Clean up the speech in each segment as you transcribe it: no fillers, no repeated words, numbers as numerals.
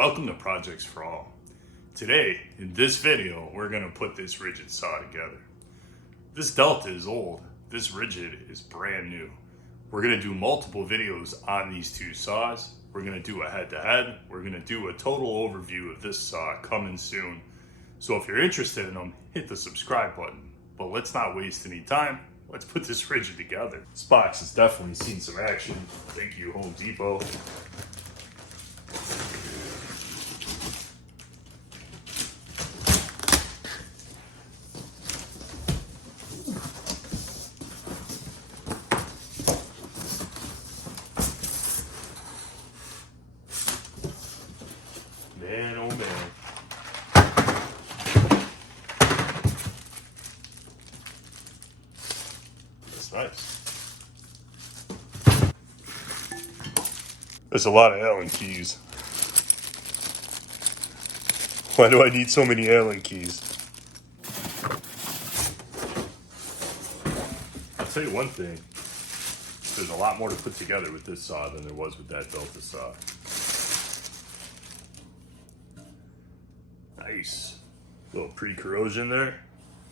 Welcome to Projects for All. Today, in this video, we're going to put this RIDGID saw together. This Delta is old, this RIDGID is brand new. We're going to do multiple videos on these two saws. We're going to do a head-to-head. We're going to do a total overview of this saw coming soon. So if you're interested in them, hit the subscribe button. But let's not waste any time. Let's put this RIDGID together. This box has definitely seen some action. Thank you, Home Depot. Man, oh man. That's nice. There's a lot of Allen keys. Why do I need so many Allen keys? I'll tell you one thing. There's a lot more to put together with this saw than there was with that Delta saw. Nice. Little pre-corrosion there.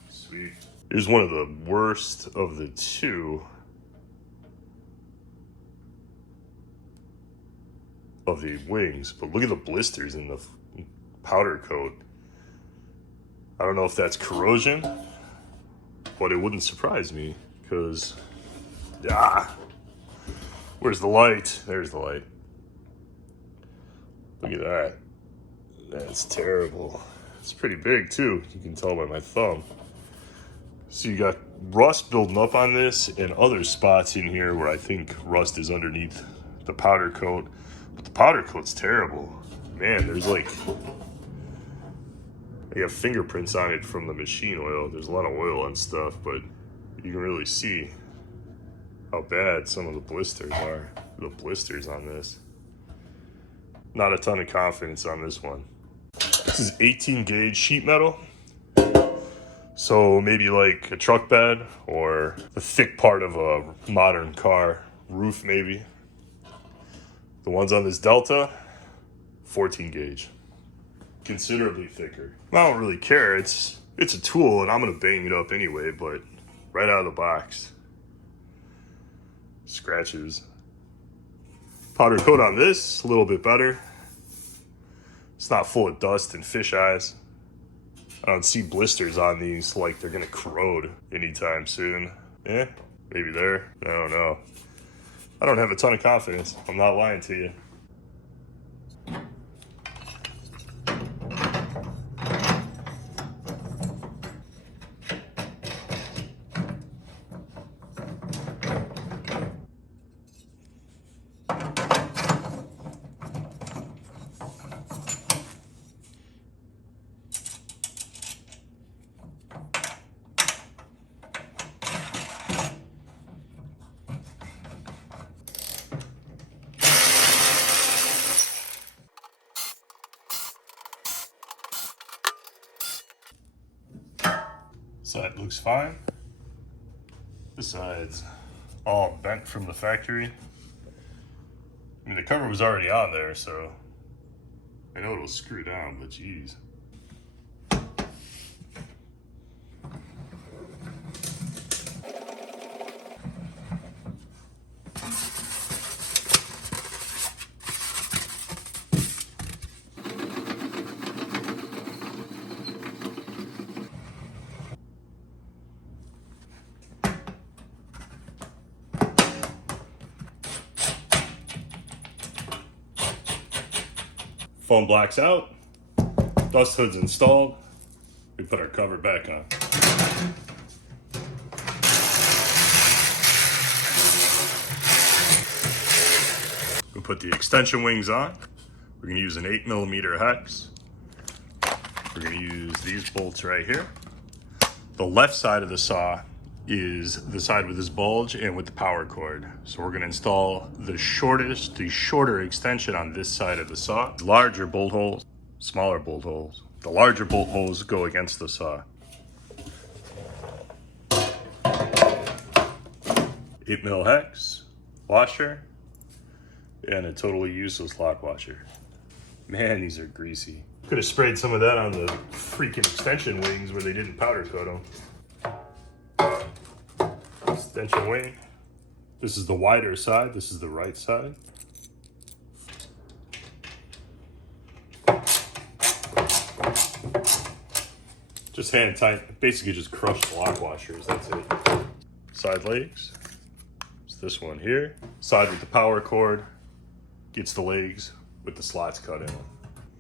Sweet. Here's one of the worst of the two of the wings, but look at the blisters in the powder coat. I don't know if that's corrosion, but it wouldn't surprise me because, where's the light? There's the light. Look at that. That's terrible. It's pretty big too. You can tell by my thumb. So you got rust building up on this and other spots in here where I think rust is underneath the powder coat. But the powder coat's terrible. Man, there's like, I have fingerprints on it from the machine oil. There's a lot of oil and stuff, but you can really see how bad some of the blisters are. The blisters on this. Not a ton of confidence on this one. This is 18 gauge sheet metal. So maybe like a truck bed or the thick part of a modern car roof maybe. The ones on this Delta, 14 gauge. Considerably thicker. I don't really care, it's a tool and I'm gonna bang it up anyway, but right out of the box. Scratches. Powder coat on this, a little bit better. It's not full of dust and fish eyes. I don't see blisters on these like they're gonna corrode anytime soon. Eh, maybe there, I don't know. I don't have a ton of confidence, I'm not lying to you. Side looks fine. This side's all bent from the factory. I mean, the cover was already on there, so I know it'll screw down, but geez. Foam block's out, dust hood's installed, we put our cover back on. We put the extension wings on. We're gonna use an 8mm hex. We're gonna use these bolts right here. The left side of the saw is the side with this bulge and with the power cord. So we're gonna install the shorter extension on this side of the saw. Larger bolt holes, smaller bolt holes. The larger bolt holes go against the saw. 8mm hex, washer, and a totally useless lock washer. Man, these are greasy. Could have sprayed some of that on the freaking extension wings where they didn't powder coat them. Extension wing. This is the wider side. This is the right side. Just hand tight. Basically just crush the lock washers. That's it. Side legs. It's this one here. Side with the power cord. Gets the legs with the slots cut in.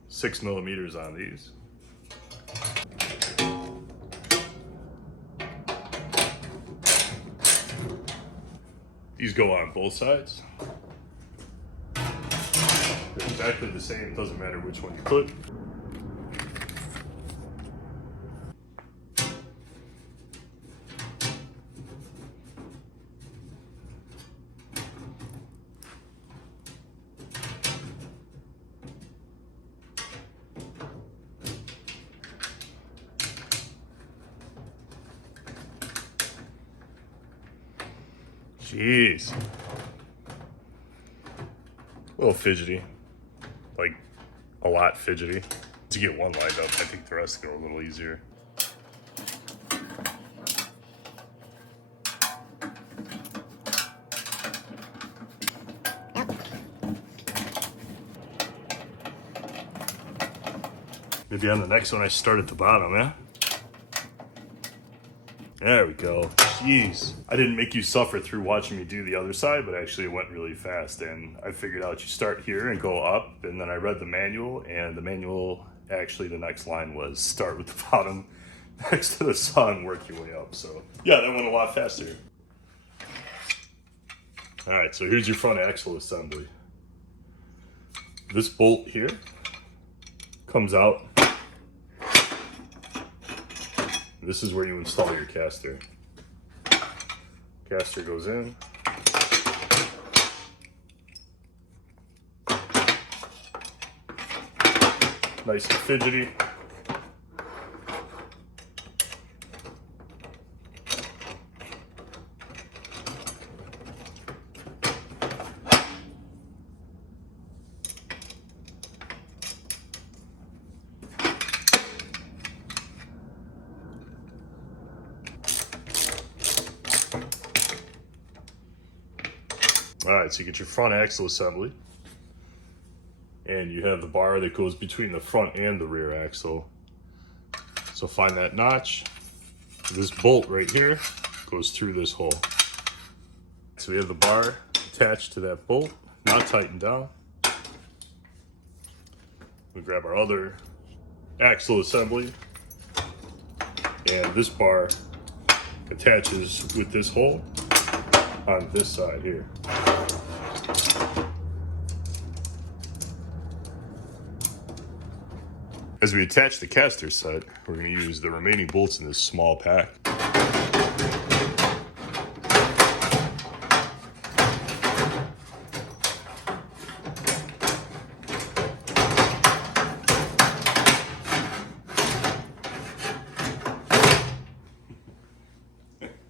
6 millimeters on these. These go on both sides. They're exactly the same. It doesn't matter which one you put. Jeez. A little fidgety. Like, a lot fidgety. To get one lined up, I think the rest go a little easier. Maybe on the next one I start at the bottom, yeah? There we go. Jeez. I didn't make you suffer through watching me do the other side, but actually it went really fast. And I figured out you start here and go up. And then I read the manual, and the manual, actually the next line was start with the bottom next to the saw and work your way up. So yeah, that went a lot faster. All right, so here's your front axle assembly. This bolt here comes out. This is where you install your caster. Caster goes in. Nice and fidgety. All right, so you get your front axle assembly, and you have the bar that goes between the front and the rear axle. So find that notch. This bolt right here goes through this hole. So we have the bar attached to that bolt, not tightened down. We grab our other axle assembly, and this bar attaches with this hole on this side here. As we attach the caster set, we're going to use the remaining bolts in this small pack.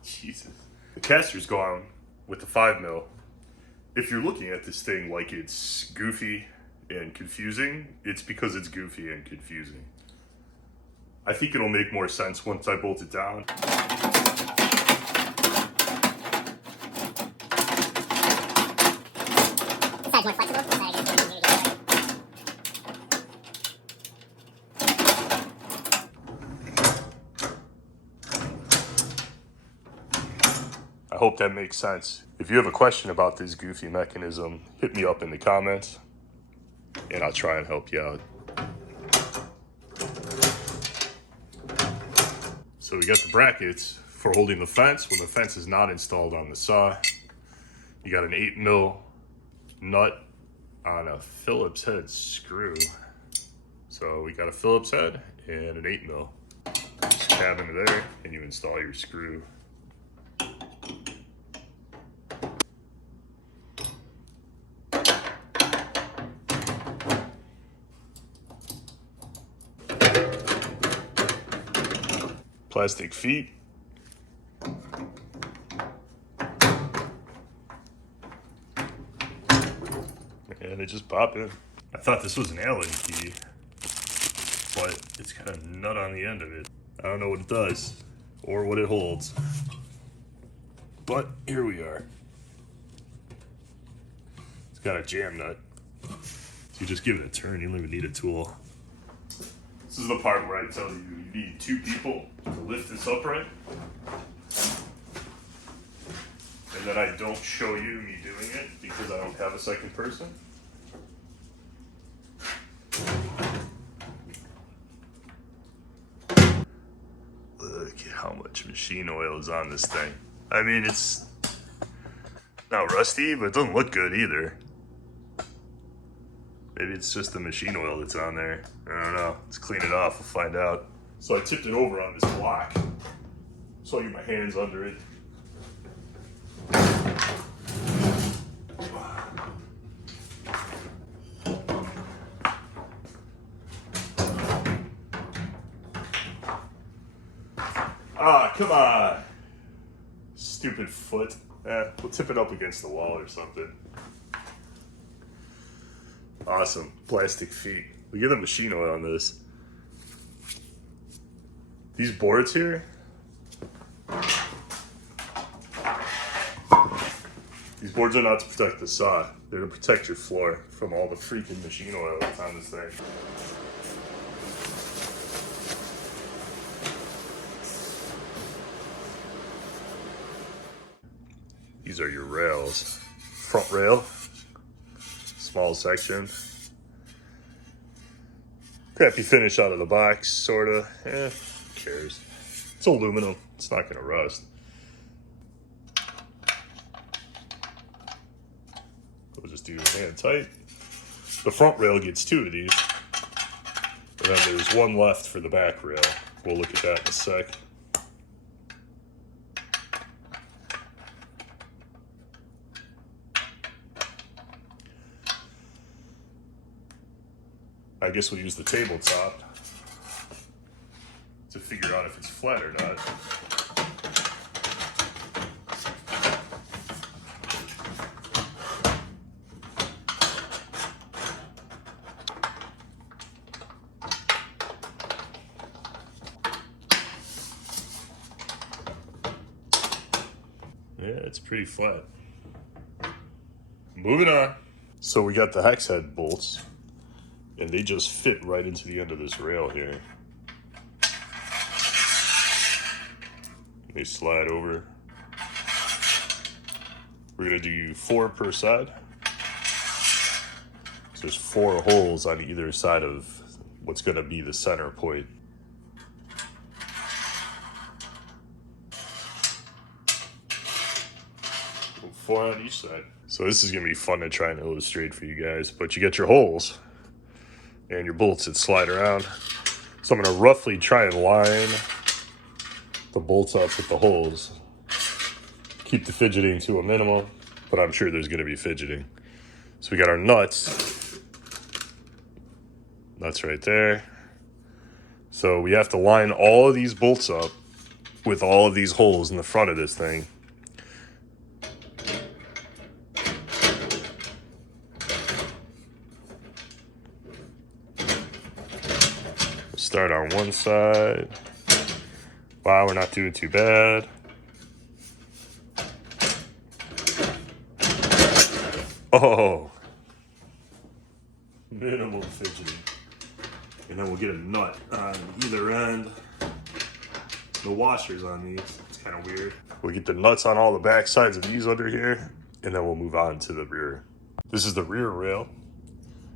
Jesus. The casters go on with the 5 mil. If you're looking at this thing like it's goofy and confusing, it's because it's goofy and confusing. I think it'll make more sense once I bolt it down. This side's more flexible, this side I guess is easier I hope that makes sense. If you have a question about this goofy mechanism, hit me up in the comments, and I'll try and help you out. So we got the brackets for holding the fence when the fence is not installed on the saw. You got an 8 mil nut on a Phillips head screw. So we got a Phillips head and an 8 mil. Just tab into there and you install your screw. Plastic feet. And it just popped in. I thought this was an Allen key, but it's got a nut on the end of it. I don't know what it does or what it holds, but here we are. It's got a jam nut. So you just give it a turn, you don't even need a tool. This is the part where I tell you you need 2 people to lift this upright. And then I don't show you me doing it because I don't have a second person. Look at how much machine oil is on this thing. I mean, it's not rusty, but it doesn't look good either. Maybe it's just the machine oil that's on there. I don't know. Let's clean it off. We'll find out. So I tipped it over on this block. So I get my hands under it. Ah, come on. Stupid foot. We'll tip it up against the wall or something. Awesome. Plastic feet. Look at the machine oil on this. These boards here. These boards are not to protect the saw. They're to protect your floor from all the freaking machine oil that's on this thing. These are your rails. Front rail. Small section. Crappy finish out of the box, sorta. Who cares? It's aluminum. It's not gonna rust. We'll just do hand tight. The front rail gets 2 of these. And then there's 1 left for the back rail. We'll look at that in a sec. I guess we'll use the tabletop to figure out if it's flat or not. Yeah, it's pretty flat. Moving on. So we got the hex head bolts. And they just fit right into the end of this rail here. They slide over. We're gonna do 4 per side. So there's 4 holes on either side of what's gonna be the center point. So 4 on each side. So this is gonna be fun to try and illustrate for you guys, but you get your holes and your bolts that slide around. So I'm gonna roughly try and line the bolts up with the holes. Keep the fidgeting to a minimum, but I'm sure there's gonna be fidgeting. So we got our nuts. Nuts right there. So we have to line all of these bolts up with all of these holes in the front of this thing. Start on one side. Wow, we're not doing too bad. Oh, minimal fidgeting. And then we'll get a nut on either end. The washers on these, it's kind of weird. We'll get the nuts on all the back sides of these under here, and then we'll move on to the rear. This is the rear rail.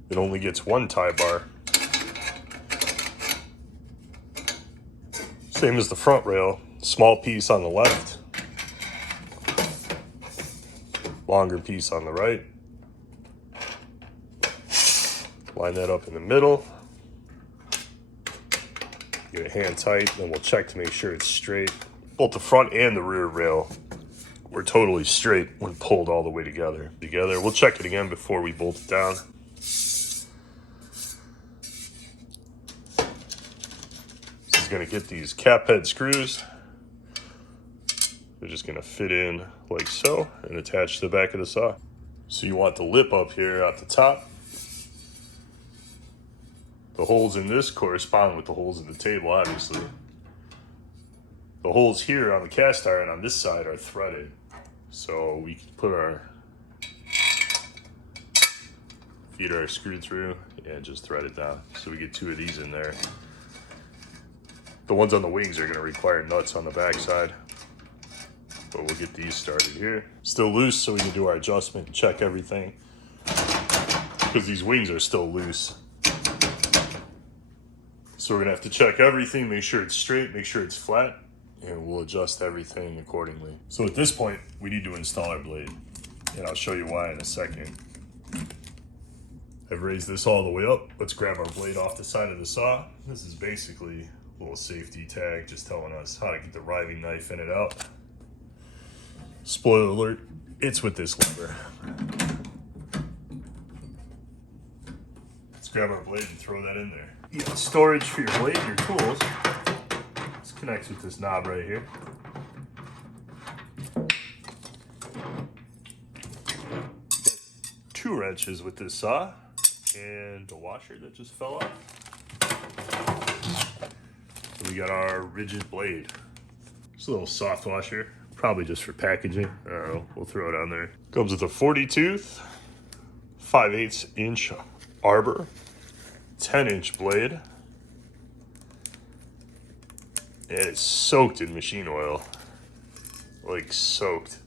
It only gets 1 tie bar. Same as the front rail, small piece on the left, longer piece on the right. Line that up in the middle. Get it hand tight, then we'll check to make sure it's straight. Both the front and the rear rail were totally straight when pulled all the way together. We'll check it again before we bolt it down. Going to get these cap head screws. They're just going to fit in like so and attach to the back of the saw. So you want the lip up here at the top. The holes in this correspond with the holes in the table, obviously. The holes here on the cast iron on this side are threaded. So we can put feed our screw through and just thread it down. So we get 2 of these in there. The ones on the wings are gonna require nuts on the back side. But we'll get these started here. Still loose, so we can do our adjustment, check everything. Because these wings are still loose. So we're gonna have to check everything, make sure it's straight, make sure it's flat, and we'll adjust everything accordingly. So at this point, we need to install our blade, and I'll show you why in a second. I've raised this all the way up. Let's grab our blade off the side of the saw. This is basically a little safety tag just telling us how to get the riving knife in and out. Spoiler alert, it's with this lever. Let's grab our blade and throw that in there. You got storage for your blade, your tools. This connects with this knob right here. 2 wrenches with this saw and the washer that just fell off. So we got our rigid blade. It's a little soft washer, probably just for packaging. I don't know, we'll throw it on there. Comes with a 40 tooth, 5/8 inch arbor, 10-inch blade, and it's soaked in machine oil, like soaked.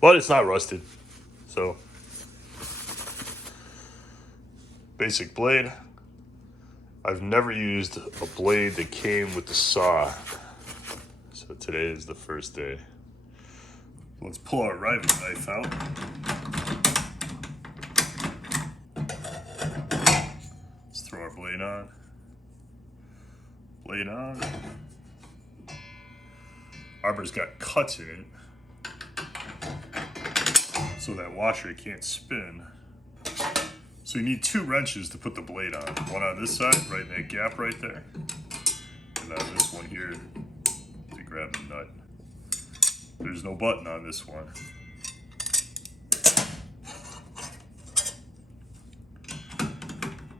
But it's not rusted, so basic blade. I've never used a blade that came with the saw, so today is the first day. Let's pull our riving knife out. Let's throw our blade on. Blade on. Arbor's got cuts in it, so that washer can't spin. So you need 2 wrenches to put the blade on. One on this side, right in that gap right there. And on this one here to grab the nut. There's no button on this one.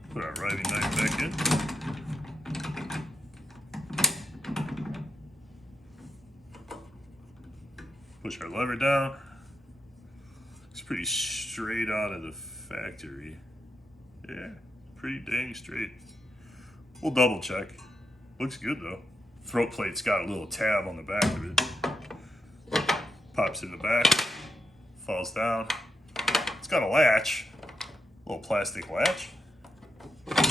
Put our riving knife back in. Push our lever down. It's pretty straight out of the factory. Yeah, pretty dang straight. We'll double check. Looks good though. Throat plate's got a little tab on the back of it. Pops in the back, falls down. It's got a latch, a little plastic latch. I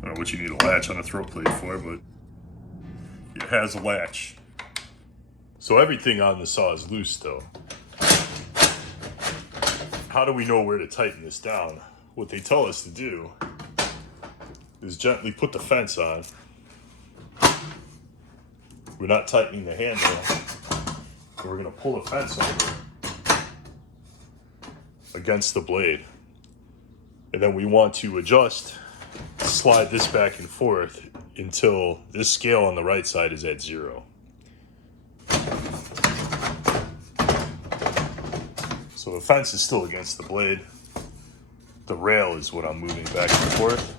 don't know what you need a latch on a throat plate for, but it has a latch. So everything on the saw is loose still. How do we know where to tighten this down? What they tell us to do is gently put the fence on. We're not tightening the handle. We're gonna pull the fence over against the blade. And then we want to adjust, slide this back and forth until this scale on the right side is at 0. So the fence is still against the blade. The rail is what I'm moving back and forth.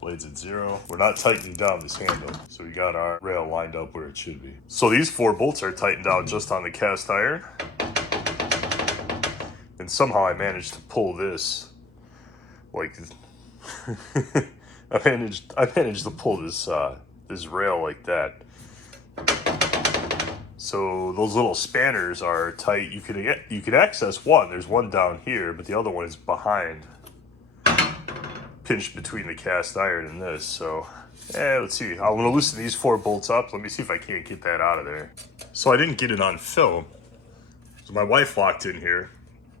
Blade's at 0. We're not tightening down this handle, so we got our rail lined up where it should be. So these 4 bolts are tightened down just on the cast iron. And somehow I managed to pull this, like, I managed to pull this this rail like that. So those little spanners are tight. You could access one. There's one down here, but the other one is behind, pinched between the cast iron and this. So let's see. I'm gonna loosen these 4 bolts up. Let me see if I can't get that out of there. So I didn't get it on film. So my wife walked in here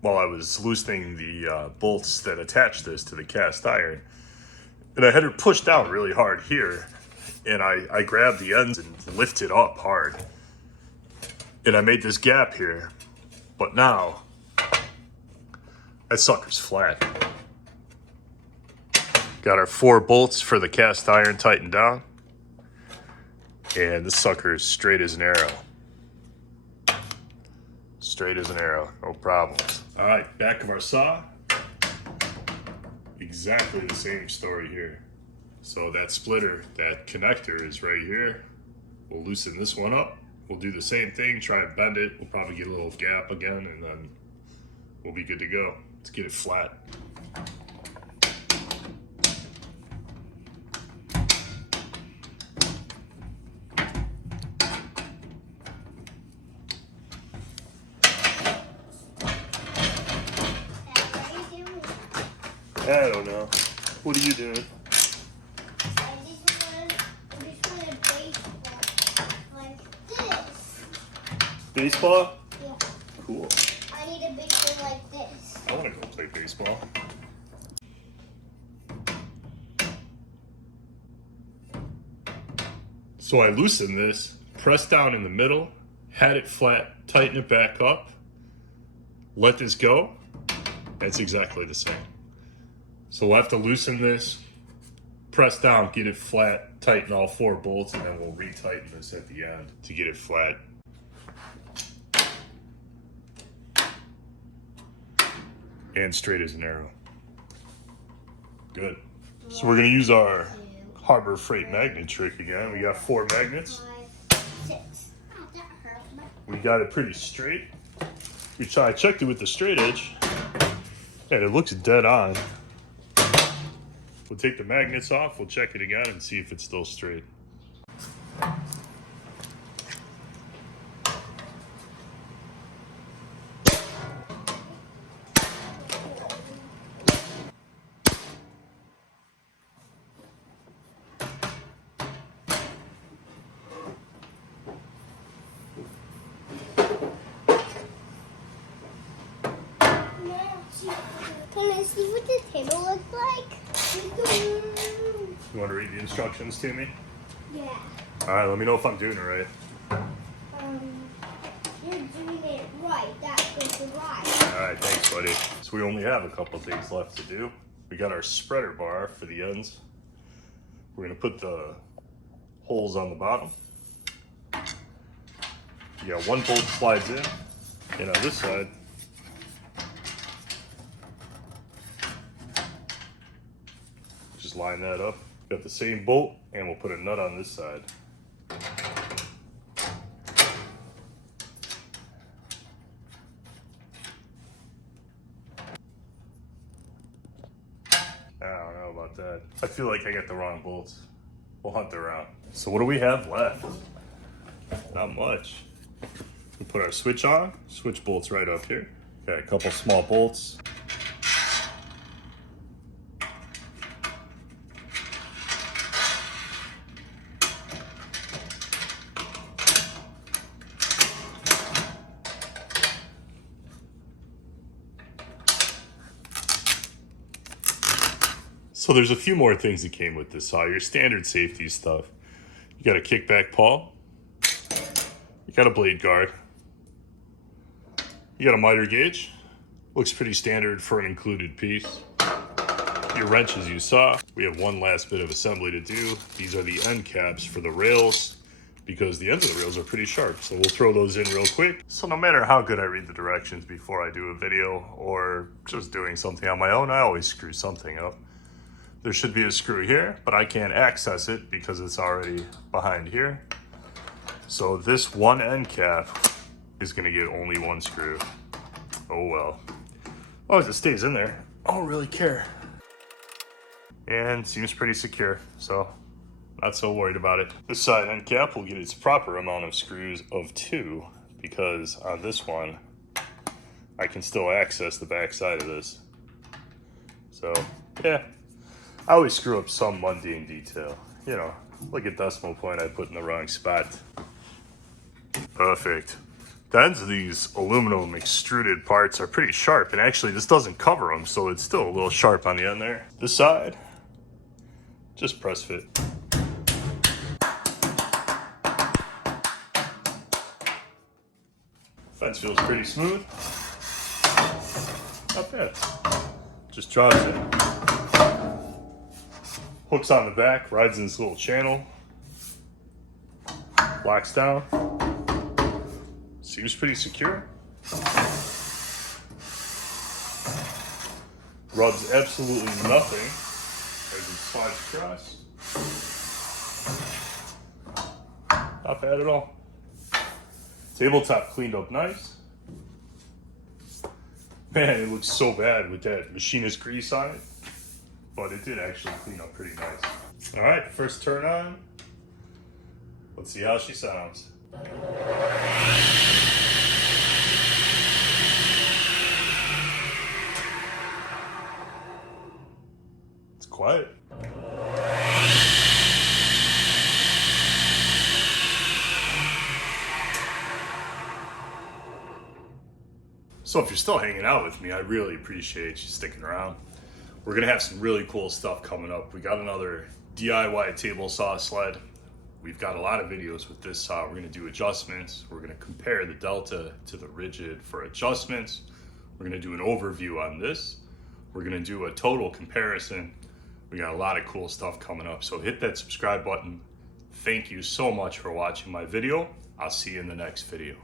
while I was loosening the bolts that attach this to the cast iron. And I had her push down really hard here, and I grabbed the ends and lifted up hard. And I made this gap here, but now That sucker's flat. Got our 4 bolts for the cast iron tightened down. And this sucker is straight as an arrow. Straight as an arrow, no problems. All right, back of our saw. Exactly the same story here. So that splitter, that connector is right here. We'll loosen this one up. We'll do the same thing, try and bend it. We'll probably get a little gap again, and then we'll be good to go. Let's get it flat. I don't know. What are you doing? I just want a baseball like this. Baseball? Yeah. Cool. I need a baseball like this. I want to go play baseball. So I loosened this, pressed down in the middle, had it flat, tighten it back up, let this go. That's exactly the same. So we'll have to loosen this, press down, get it flat, tighten all 4 bolts, and then we'll retighten this at the end to get it flat. And straight as an arrow. Good. So we're gonna use our Harbor Freight magnet trick again. We got 4 magnets. 5, 6. Oh, that hurt. We got it pretty straight. I checked it with the straight edge, and it looks dead on. We'll take the magnets off, we'll check it again and see if it's still straight. Can I see what the table looks like? You want to read the instructions to me? Yeah. Alright, let me know if I'm doing it right. You're doing it right. That was right. Alright, thanks, buddy. So we only have a couple things left to do. We got our spreader bar for the ends. We're going to put the holes on the bottom. You got 1 bolt slides in, and on this side, just line that up. Got the same bolt, and we'll put a nut on this side. I don't know about that. I feel like I got the wrong bolts. We'll hunt around. So what do we have left? Not much. We put our switch on, switch bolts right up here. Got a couple small bolts. So there's a few more things that came with this saw. Your standard safety stuff. You got a kickback pawl. You got a blade guard. You got a miter gauge. Looks pretty standard for an included piece. Your wrenches you saw. We have one last bit of assembly to do. These are the end caps for the rails because the ends of the rails are pretty sharp. So we'll throw those in real quick. So no matter how good I read the directions before I do a video or just doing something on my own, I always screw something up. There should be a screw here, but I can't access it because it's already behind here. So this one end cap is gonna get only 1 screw. Oh well. As long as it stays in there, I don't really care. And seems pretty secure, so not so worried about it. This side end cap will get its proper amount of screws of 2 because on this one, I can still access the back side of this. So yeah. I always screw up some mundane detail. You know, like a decimal point I put in the wrong spot. Perfect. The ends of these aluminum extruded parts are pretty sharp, and actually this doesn't cover them, so it's still a little sharp on the end there. This side, just press fit. Fence feels pretty smooth. Not bad. Just drops it. Hooks on the back, rides in this little channel. Locks down. Seems pretty secure. Rubs absolutely nothing as it slides across. Not bad at all. Tabletop cleaned up nice. Man, it looks so bad with that machinist grease on it, but it did actually clean up pretty nice. All right, first turn on. Let's see how she sounds. It's quiet. So if you're still hanging out with me, I really appreciate you sticking around. We're gonna have some really cool stuff coming up. We got another DIY table saw sled. We've got a lot of videos with this saw. We're gonna do adjustments. We're gonna compare the Delta to the Rigid for adjustments. We're gonna do an overview on this. We're gonna do a total comparison. We got a lot of cool stuff coming up. So hit that subscribe button. Thank you so much for watching my video. I'll see you in the next video.